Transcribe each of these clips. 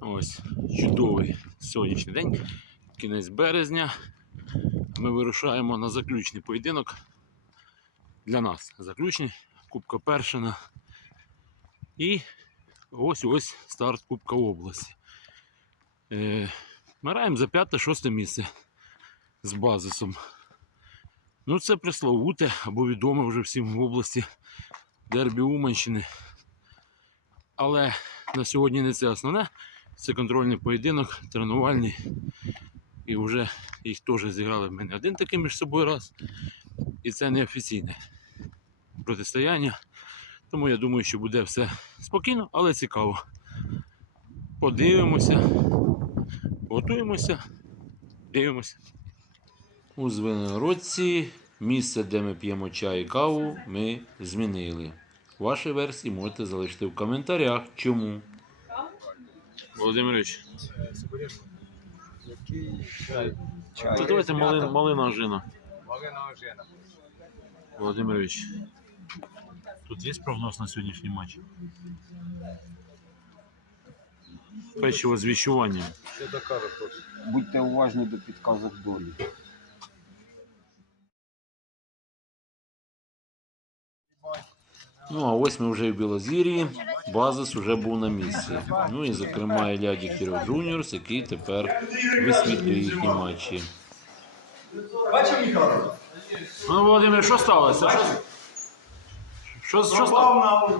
Ось чудовий сонячний день, кінець березня. Ми вирушаємо на заключний поєдинок. Для нас заключний, Кубка Першина. І ось ось старт Кубка області. Е, ми граємо за 5-6 місце з базисом. Ну, це пресловуте або відоме вже всім в області дербі Уманщини. Але на сьогодні не це основне. Це контрольний поєдинок, тренувальний. І вже їх теж зіграли в мене один такий між собою раз. І це не офіційне протистояння. Тому я думаю, що буде все спокійно, але цікаво. Подивимося, готуємося, дивимося. У Звенигородці місце, де ми п'ємо чай і каву, ми змінили. Ваші версії можете залишити в коментарях. Чому? Володимирович, чай. давайте малина, малина жина. Малина ожина. Володимирович, тут є прогноз на сьогоднішній матч? Печиво з віщуванням. Що докаже хтось? Будьте уважні до підказок долі. Ну, а ось ми вже в Білозір'ї. Базис вже був на місці. Ну і, зокрема, Ілля Дігтярьов Джуніорс, який тепер висвітлює їхні матчі. Ну, Володимир, що сталося? Що, що, що Пропав сталося?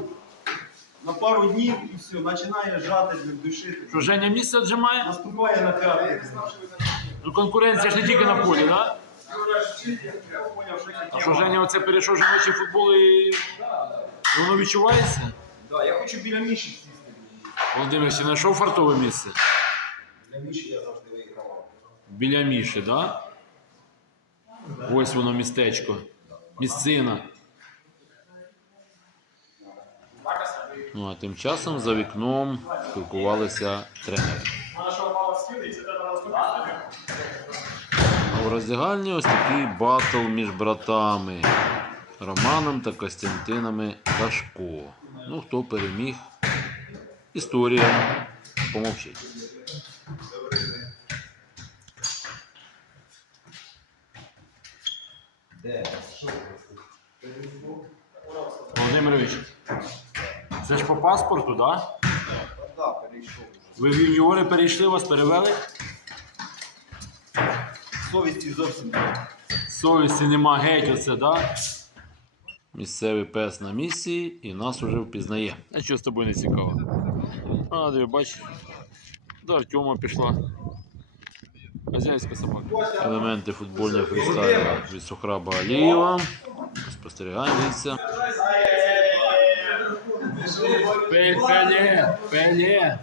на, на пару днів і все, починає жати, душити. Що Женя місце віджимає? Наступає на п'ятий. Ну, конкуренція ж не тільки на полі? Поняв, що А що Женя оце перейшов жіночий футбол і воно відчувається? Да, я хочу біля Міші сісти. Володимир, ти знайшов фартове місце? Для Міші я завжди вигравав. Біля Міші, так? Да? Ось воно містечко. Місцина. Ну, а тим часом за вікном спілкувалися тренери. А в роздягальні ось такий батл між братами Романом та Костянтинами Дашко. Ну, хто переміг? Історія помовчить. Володимирович, це ж по паспорту, так? Да? Ви в юніори перейшли, вас перевели? Совісті зовсім немає. Совісті нема геть оце, да? Місцевий пес на місії і нас уже впізнає. А що з тобою не цікаво? А, диви, бач, до Артема пішла. Хазяйська собака. Елементи футбольного фрістайлу від Сухраба Алієва. Спостерігається. Пеле, пеле.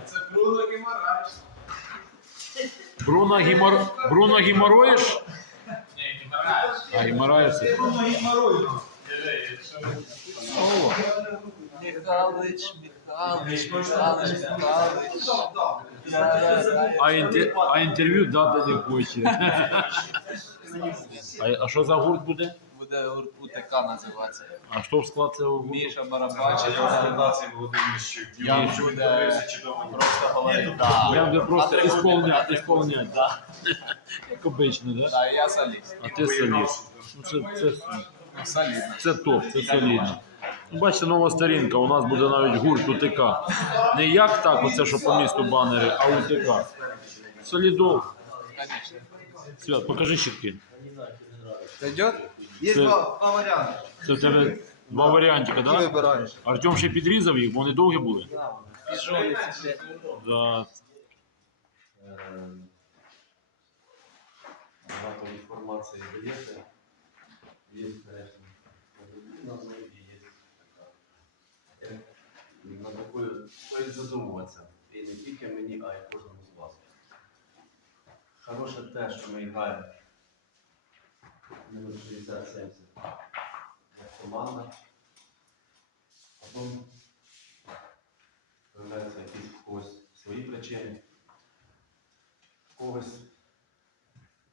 Бруно Гімор... Бруно Гімороєш? А, гімораєвся. О, Михалич, Михалич, Михалич, Михалич. а, інте... а інтерв'ю дати не хоче. А, а що за гурт буде? Буде гурт УТК називатися. А хто в склад цього гурту? Міша Барабанчик. Я буде просто говорити. Прям де просто Володимир. ісполнять. Як обично, да? Да, я соліст. А ти соліст. Ну, це, це, Ну, солідно. це топ, це солідно. Ну, Бачите, нова сторінка. У нас буде навіть гурт УТК. Не як так, оце, що по місту банери, а УТК. Солідов. Свят, покажи щитки. Пойдет? Є Це- два, два варіанти. Це в тебе два варіантика, Ти так? Да? вибираєш. Артем ще підрізав їх, бо вони довгі були. Пішов. Да. багато інформації даєте. Є, конечно, назва є така. Е, Над якою стоїть задумуватися. І не тільки мені, а й кожному з вас. Хороше те, що ми граємо номер 60-70 як команда. Потім з'являються якісь в когось свої причини, в когось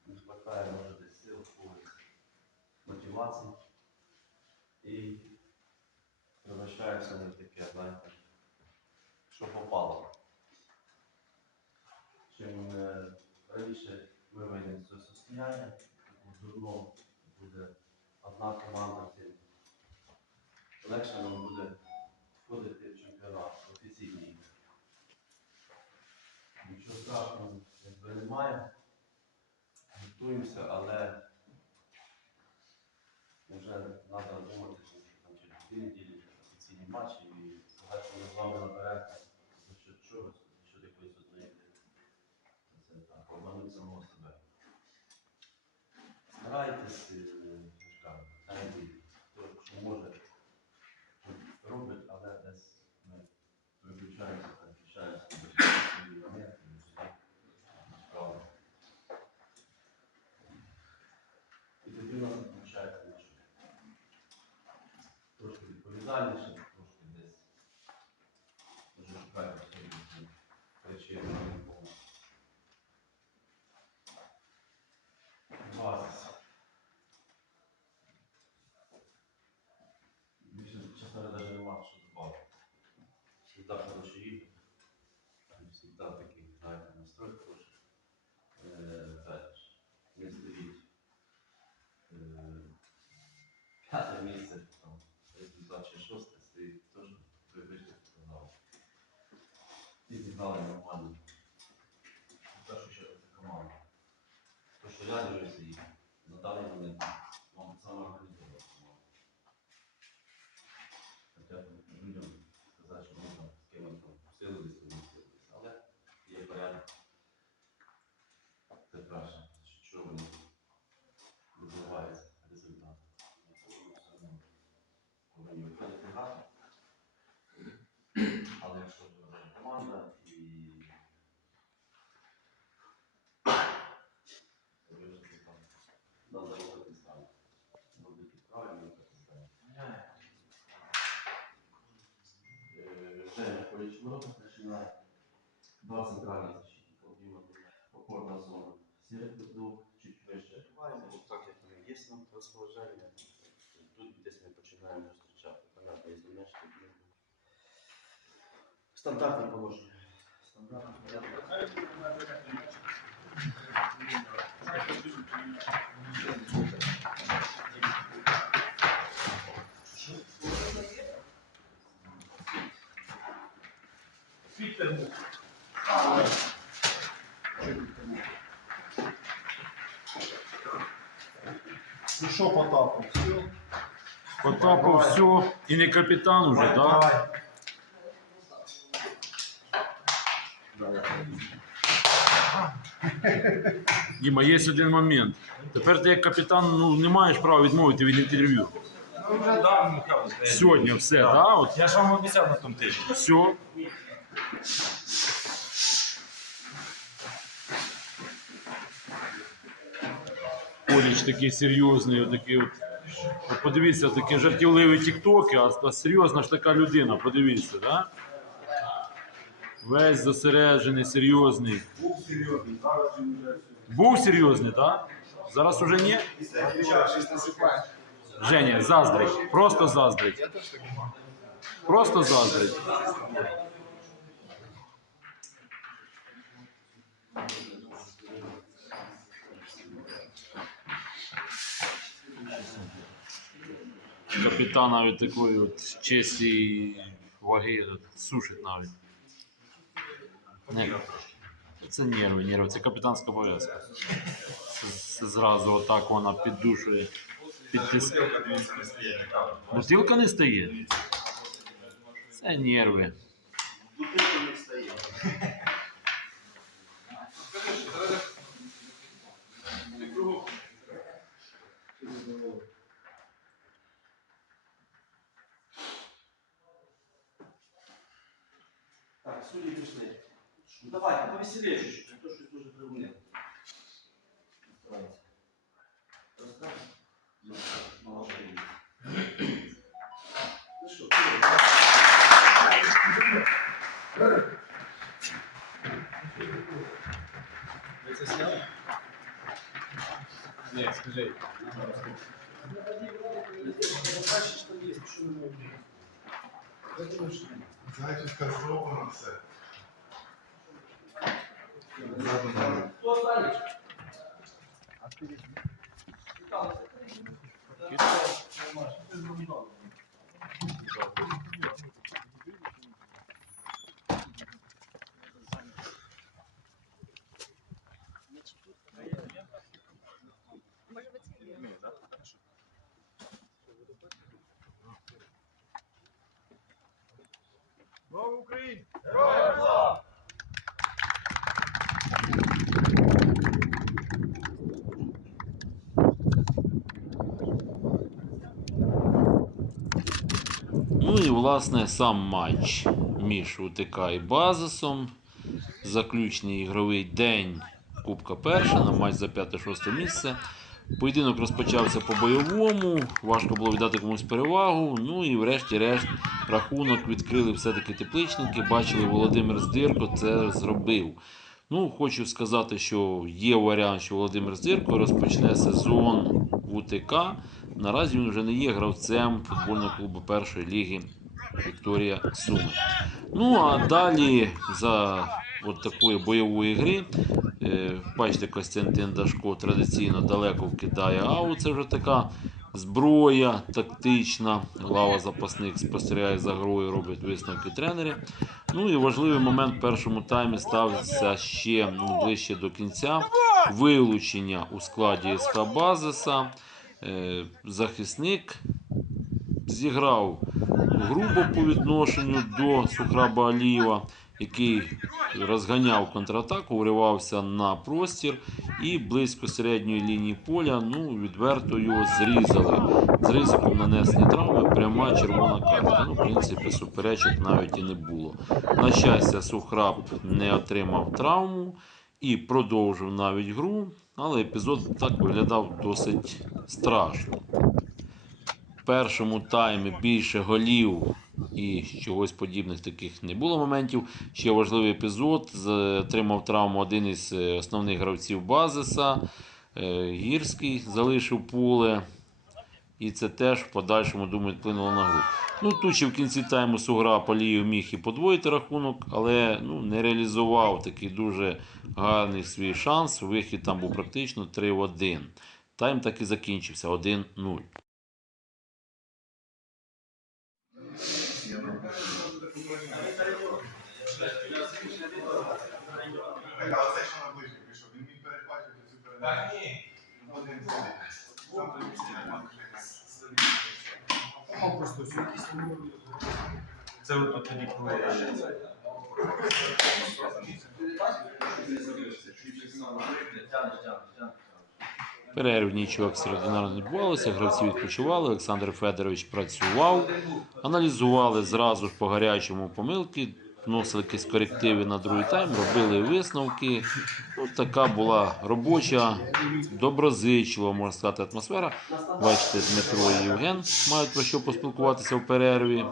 не вистачає, бацан і превращається на таке, знаєте, що попало. Чим раніше виведемо це состояння, в дурно буде одна команда, тим легше нам буде входити в чемпіонат в офіційні ігри. Нічого страшного якби немає, готуємося, але вже треба думати, що там через дві неділі офіційні матчі і багато з наберемо за що чогось, за що якоїсь одної гри. Це так, обмануть самого себе. Старайтесь, е, я ж кажу, хай хто що може, робить, але десь ми виключаємося, захищаємося до свої моменти, і все. Правда. І тоді у нас виходить лучше. Трошки відповідальніше, трошки десь. Може шукати собі речі на нікому. Базис. Більше, чесно говоря, навіть нема що добавити. Всегда хороші ігри. Всегда такий, знаєте, настрой хороший. Не стоїть. Е, П'яте місце, там, результат чи шосте, стоїть теж привичне. І зіграли Два центральні защитника, Діма опорна зона. Серед двох чуть вище. Ну, Так як ми є нам розположення, тут десь ми починаємо зустрічати. Понятно, якщо м'яч, то не буде. Стандартне положення. Стандартне положення. Ну що, Потапов? Все? Потапов все. І не капітан уже, так? Діма, є один момент. Тепер ти як капітан ну, не маєш права відмовити від інтерв'ю. Ну, вже дав Михайло. Сьогодні все, так? Да? От Я ж вам обіцяв на тому тижні. все. Оліч такий серйозний, отакий от. От подивіться, такі жартівливі тіктоки, а, а серйозна ж така людина, подивіться, да? Весь зосереджений, серйозний. Був серйозний, зараз він вже Був серйозний, так? Зараз уже ні? Женя, заздрить. Просто заздрить. Просто заздрить. Капітан навіть такої от честі ваги сушить навіть. Не, це нерви, нерви, це капітанська обов'язка. Це, це зразу отак вона піддушує, підтискає. Бутилка не стає. Це нерви. Бутилка не стає. Судді пішли. Ну, Давайте, повеселіше, Gratificação ou não serve? Aqui. Então, você tem. Зроблена все. Хто останній? Ну і власне сам матч між УТК і Базисом. Заключний ігровий день Кубка Перша на матч за 5-6 місце. Поєдинок розпочався по бойовому, важко було віддати комусь перевагу. Ну і врешті-решт рахунок відкрили все-таки тепличники. Бачили, Володимир Здирко це зробив. Ну, хочу сказати, що є варіант, що Володимир Здирко розпочне сезон в УТК. Наразі він вже не є гравцем футбольного клубу першої ліги Вікторія Суми. Ну а далі за от такої бойової гри. е, Бачите, Костянтин Дашко традиційно далеко вкидає аут. Це вже така зброя тактична. Лава запасник спостерігає за грою, робить висновки тренери. Ну і важливий момент в першому таймі стався ще ну, ближче до кінця. Вилучення у складі СК Базиса. Е, Захисник зіграв грубо по відношенню до Сухраба Алієва, який розганяв контратаку, уривався на простір і близько середньої лінії поля ну, відверто його зрізали. З ризиком нанесення травми пряма червона картка. Ну, в принципі, суперечок навіть і не було. На щастя, Сухраб не отримав травму і продовжив навіть гру, але епізод так виглядав досить страшно. Першому таймі більше голів і чогось подібних таких не було моментів. Ще важливий епізод. Отримав травму один із е, основних гравців Базиса. Е, Гірський залишив поле. І це теж в подальшому, думаю, вплинуло на гру. Ну, тут ще в кінці тайму Сугра Паліїв міг і подвоїти рахунок, але ну, не реалізував такий дуже гарний свій шанс. Вихід там був практично 3 в 1. Тайм так і закінчився 1-0. Просто всю Це от тоді, коли Перерв нічого екстраординарного не відбувалося. Гравці відпочивали. Олександр Федорович працював, аналізували зразу ж по гарячому помилки, вносили якісь корективи на другий тайм, робили висновки. Ну, така була робоча, доброзичлива, можна сказати, атмосфера. Бачите, Дмитро і Євген мають про що поспілкуватися в перерві.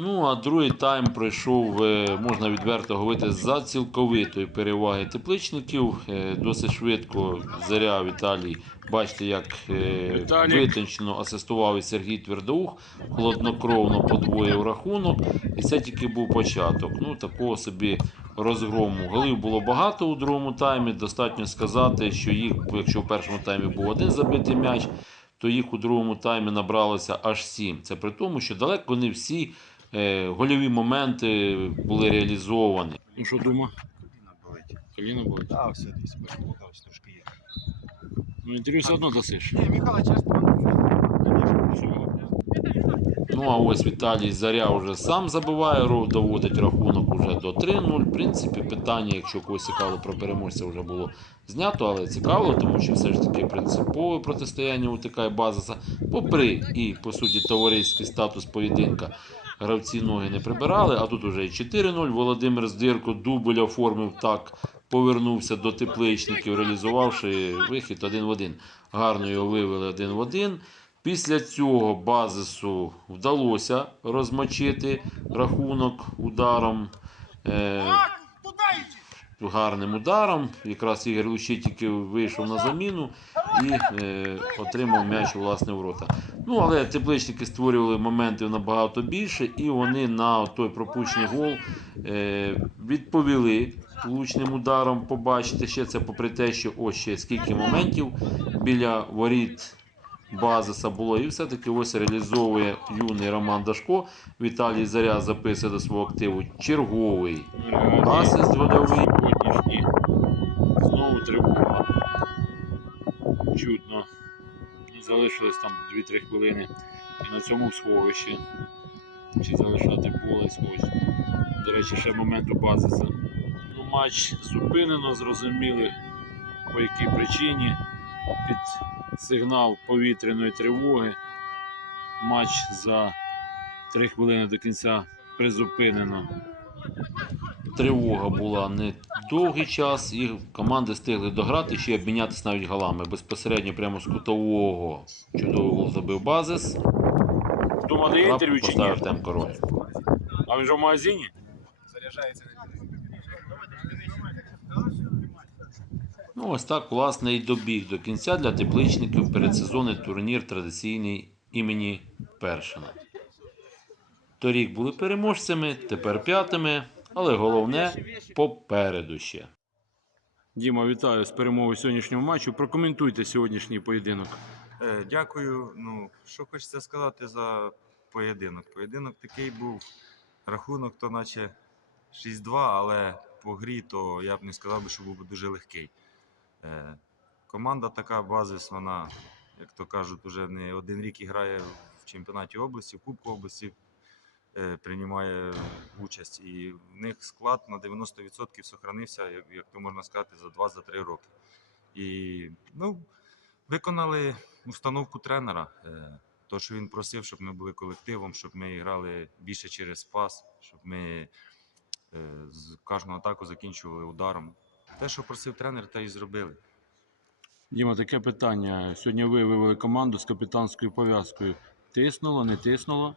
Ну, а другий тайм пройшов, е, можна відверто говорити, за цілковитої переваги тепличників. Е, Досить швидко заря Віталій. Бачите, як е, Віталік. витончено асистував і Сергій Твердоух, холоднокровно подвоїв рахунок. І це тільки був початок. Ну, такого собі розгрому. Голів було багато у другому таймі. Достатньо сказати, що їх, якщо в першому таймі був один забитий м'яч, то їх у другому таймі набралося аж сім. Це при тому, що далеко не всі гольові моменти були реалізовані. Ну що дума? Коліно болить. Так, все десь перемотався трошки є. Ну, інтерв'ю все одно досиш. Ні, Михайло, часто. Ну а ось Віталій Заря вже сам забиває, доводить рахунок уже до 3-0. В принципі, питання, якщо когось цікаво про переможця, вже було знято, але цікаво, тому що все ж таки принципове протистояння УТК і Базиса, попри і по суті товариський статус поєдинка. Гравці ноги не прибирали, а тут уже і 4-0. Володимир Здирко дубль оформив так, повернувся до тепличників, реалізувавши вихід один в один. Гарно його вивели один в один. Після цього базису вдалося розмочити рахунок ударом. Е, гарним ударом. Якраз Ігор Лущитіків вийшов на заміну і е, отримав м'яч у власне ворота. Ну, але тепличники створювали моментів набагато більше, і вони на той пропущений гол е, відповіли влучним ударом побачите ще це попри те, що ось ще скільки моментів біля воріт базиса було. І все-таки ось реалізовує юний Роман Дашко. Віталій Заря записує до свого активу черговий асист. Сьогоднішній знову тривога. Чутно. Залишилось там 2-3 хвилини. І на цьому сховищі. Чи залишати поле сховище. До речі, ще момент у базиса. Ну, матч зупинено, зрозуміли по якій причині. Під сигнал повітряної тривоги. Матч за 3 хвилини до кінця призупинено. Тривога була не довгий час, і команди встигли дограти ще й обмінятися навіть голами. Безпосередньо прямо з кутового чудовий гол забив базис. Думали інтерв'ю чи ні? Артем Король. А він же в магазині? Заряджається Ну, ось так, власне, і добіг до кінця для тепличників передсезонний турнір традиційний імені Першина. Торік були переможцями, тепер п'ятими, але головне попереду ще. Діма, вітаю з перемогою сьогоднішнього матчу. Прокоментуйте сьогоднішній поєдинок. Е, Дякую. Ну, що хочеться сказати за поєдинок. Поєдинок такий був. Рахунок, то наче 6-2, але по грі, то я б не сказав би, що був би дуже легкий. Е, Команда така базис, вона, як то кажуть, вже не один рік грає в чемпіонаті області, в Кубку області е, приймає участь. І в них склад на 90% сохранився, як, то можна сказати, за 2-3 роки. І ну, виконали установку тренера. е, То, що він просив, щоб ми були колективом, щоб ми грали більше через пас, щоб ми з кожну атаку закінчували ударом. Те, що просив тренер, те і зробили. Діма, таке питання. Сьогодні ви вивели команду з капітанською пов'язкою. Тиснуло, не тиснуло?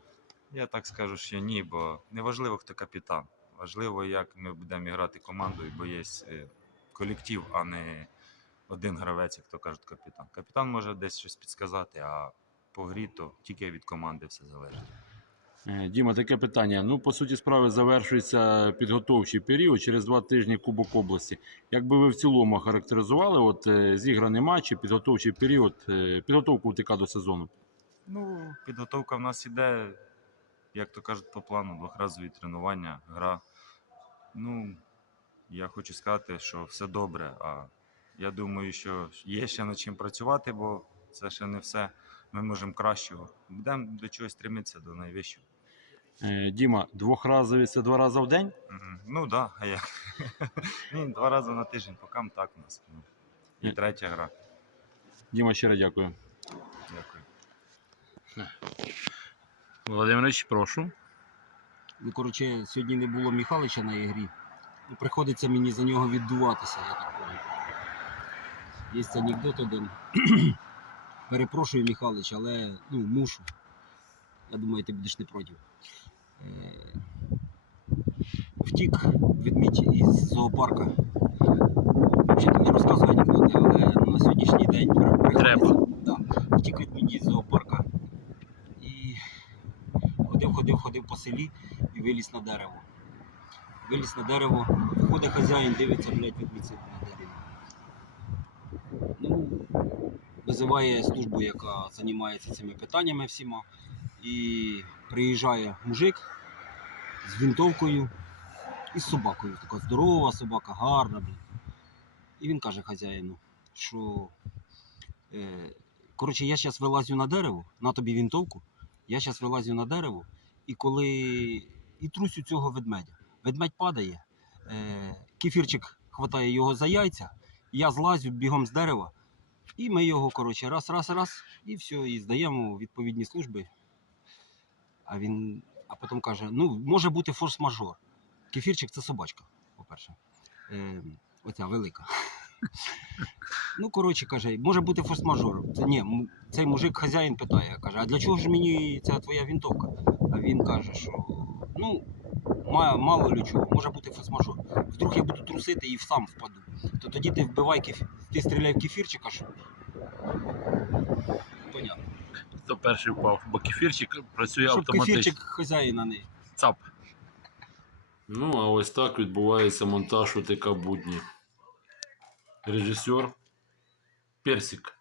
Я так скажу, що ні, бо не важливо, хто капітан. Важливо, як ми будемо грати командою, бо є е, колектив, а не один гравець, як то кажуть, капітан. Капітан може десь щось підсказати, а по грі то тільки від команди все залежить. Е, Діма, таке питання. Ну, по суті справи, завершується підготовчий період через два тижні Кубок області. Як би ви в цілому характеризували от, е, зіграні матчі, підготовчий період, е, підготовку УТК до сезону? Ну, підготовка в нас іде, як то кажуть, по плану, двохразові тренування, гра. Ну, я хочу сказати, що все добре. А я думаю, що є ще над чим працювати, бо це ще не все. Ми можемо кращого. Будемо до чогось стремитися, до найвищого. Е, Діма, двохразові це два рази в день? Ну так, да, а як? Ні, два рази на тиждень, поки так у нас. Ну, І Ні. третя гра. Діма, щиро дякую. Дякую. Володимирович, прошу. Ну, коротше, сьогодні не було Михайлича на ігрі. Ну, приходиться мені за нього віддуватися, я так понял. Є анекдот один. Перепрошую, Михайлич, але ну, мушу. Я думаю, ти будеш не проти. Втік ведмідь із зоопарка. Взагалі не розказую анекдоти, але на сьогоднішній день. Треба. Да. Втік ведмідь із зоопарка і ходив, ходив, ходив по селі і виліз на дерево. Виліз на дерево, виходить хазяїн, дивиться, блядь, сидить на дереві. Ну, визиває службу, яка займається цими питаннями всіма. І приїжджає мужик з винтовкою і з собакою. Така здорова собака, гарна. Блін. І він каже хазяїну, що е, коротше, я зараз вилазю на дерево, на тобі винтовку, я зараз вилазю на дерево, і коли і трусю цього ведмедя. Ведмедь падає, е, кефірчик хватає його за яйця, я злазю бігом з дерева, і ми його, коротше, раз, раз, раз, і все, і здаємо відповідні служби. А він, а потім каже: ну, може бути форс-мажор. Кефірчик це собачка, по-перше. Е, оця велика. Ну, коротше, каже, може бути форс-мажор. Це ні, цей мужик хазяїн питає, каже, а для чого ж мені ця твоя вінтовка? А він каже, що ну, ма- мало ли чого, може бути форс-мажор. Вдруг я буду трусити і сам впаду. То тоді ти вбивай кефір, ти стріляй в кефірчика, що. Понятно хто перший впав, бо кефірчик працює Щоб автоматично. кефірчик хазяїна не. Цап. Ну, а ось так відбувається монтаж у УТК будні. Режисер Персик.